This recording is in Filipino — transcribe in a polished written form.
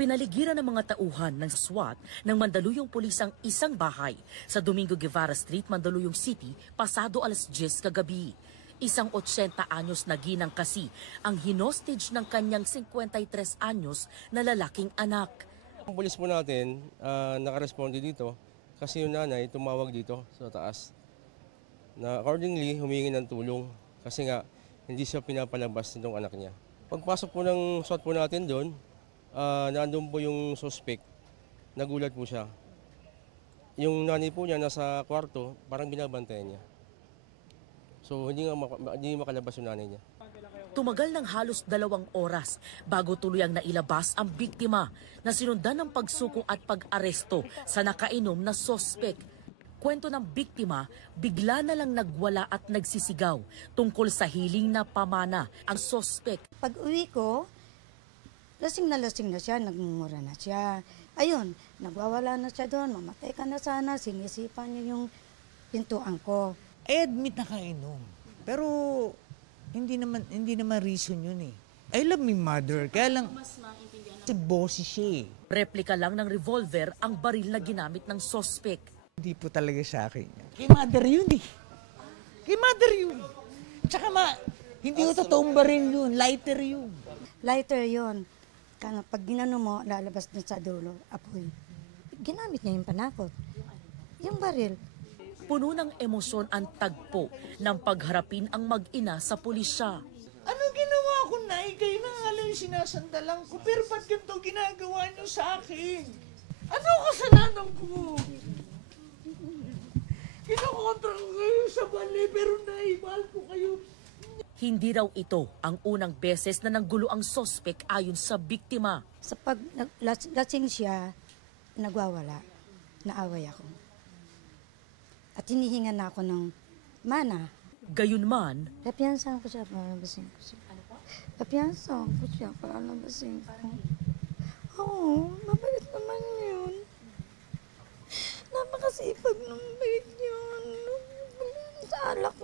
Pinaligiran ng mga tauhan ng SWAT ng Mandaluyong Pulis ang isang bahay sa Domingo Guevara Street, Mandaluyong City, pasado alas 10 kagabi. Isang 80 anyos na ginang kasi ang hinostage ng kanyang 53 anyos na lalaking anak. Ang pulis po natin nakaresponde dito kasi yung nanay tumawag dito sa taas na accordingly humingi ng tulong kasi nga hindi siya pinapalabas nitong anak niya. Pagpasok po ng SWAT po natin doon, nandun po yung suspect, nagulat po siya. Yung nanay po niya nasa kwarto, parang binabantayan niya. So hindi makalabas yung nanay niya. Tumagal ng halos 2 oras bago tuluyang nailabas ang biktima na sinundan ng pagsuko at pag-aresto sa nakainom na suspect. Kwento ng biktima, bigla na lang nagwala at nagsisigaw tungkol sa hiling na pamana ang suspect. Pag uwi ko, lasing na siya, nagmumura na siya. Ayun, nagwawala na siya doon, mamatay ka na sana, sinisipan niya yung pintuan ko. Admit na kainom. Pero hindi naman reason yun eh. I love my mother, kaya lang si bossy siya eh. Replika lang ng revolver ang baril na ginamit ng suspect. Hindi po talaga sa akin. Kay mother yun eh. Kay mother yun. Tsaka hindi ko totoong baril yun, lighter yun. Lighter yon. Kaya pag ginano mo, lalabas na sa dulo, apoy. Ginamit niya yung panakot. Yung baril. Puno ng emosyon ang tagpo ng pagharapin ang mag-ina sa pulisya. Ano ginawa ko na? Kayo na nga lang yung sinasandalan ko. Pero ba't ganito ginagawa niyo sa akin? Ano kasalanan ko? Kinakontra ko kayo sa bali, pero naibal ko kayo. Hindi raw ito ang unang beses na nanggulo ang suspect ayon sa biktima. Sa pag lasing siya, nagwawala. Naaway ako. At hinihingan na ako ng mana. Gayunman, Papiyansahan ko siya para labasin ko siya. Papiyansahan ko siya para labasin ko. Oo, mabait naman yun. Napakasipag ng bait yun. Sa alak